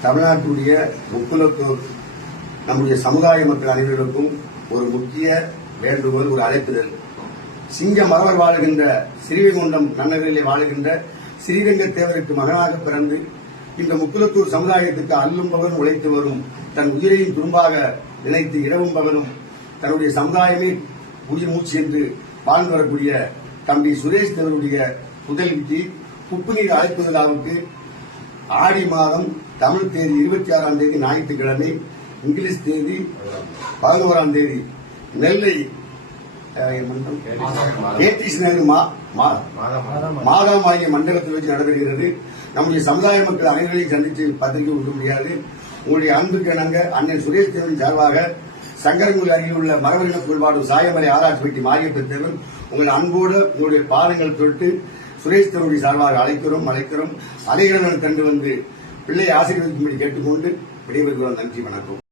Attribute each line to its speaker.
Speaker 1: தமிழ்நாட்டுடைய முக்குலத்தோர் நம்முடைய சமுதாய மக்கள் அனைவருக்கும் ஒரு முக்கிய வேண்டுகோள் ஒரு அழைப்புதல் சிங்க மரவர் வாழுகின்ற ஸ்ரீவைகுண்டம் நன்னகரிலே வாழுகின்ற ஸ்ரீரங்க தேவருக்கு மகனாக பிறந்து இந்த முக்குலத்தூர் சமுதாயத்துக்கு அல்லும் பகலும் உழைத்து வரும் தன் உயிரையும் துரும்பாக நினைத்து இரவும் பகலும் தன்னுடைய சமுதாயமே உயிர் மூச்சு என்று வாழ்ந்து வரக்கூடிய தம்பி சுரேஷ் தேவருடைய புதல்விக்கு உப்பு நீர் அழைப்புதலாவுக்கு ஆடி மாதம் தமிழ் தேதி இருபத்தி ஆறாம் தேதி ஞாயிற்றுக்கிழமை இங்கிலீஷ் தேதி பதினோராம் தேதி நெல்லை மா- மா- மாதம். ஆகிய மண்டலத்தில் வச்சு நடைபெறுகிறது. நம்முடைய சமுதாய மக்கள் அனைவரையும் சந்தித்து பத்திரிகை விட முடியாது. உங்களுடைய அன்புக்கு இணங்க அண்ணன் சுரேஷ் தேவன் சார்பாக சங்கரங்குடி அருகில் உள்ள மரபரின குழுவாடும் சாயமலை ஆராய்ச்சி பெட்டி மாரியப்ப தேவன் உங்கள் அன்போடு உங்களுடைய பாதங்கள் தொட்டு சுரேஷ் தேவனுடைய சார்பாக அழைக்கிறோம் அழைக்கிறோம் அலைகிறவன் கண்டு வந்து பிள்ளையை ஆசீர்வதிக்கும்படி கேட்டுக்கொண்டு விடைபெறுகிறோம். நன்றி வணக்கம்.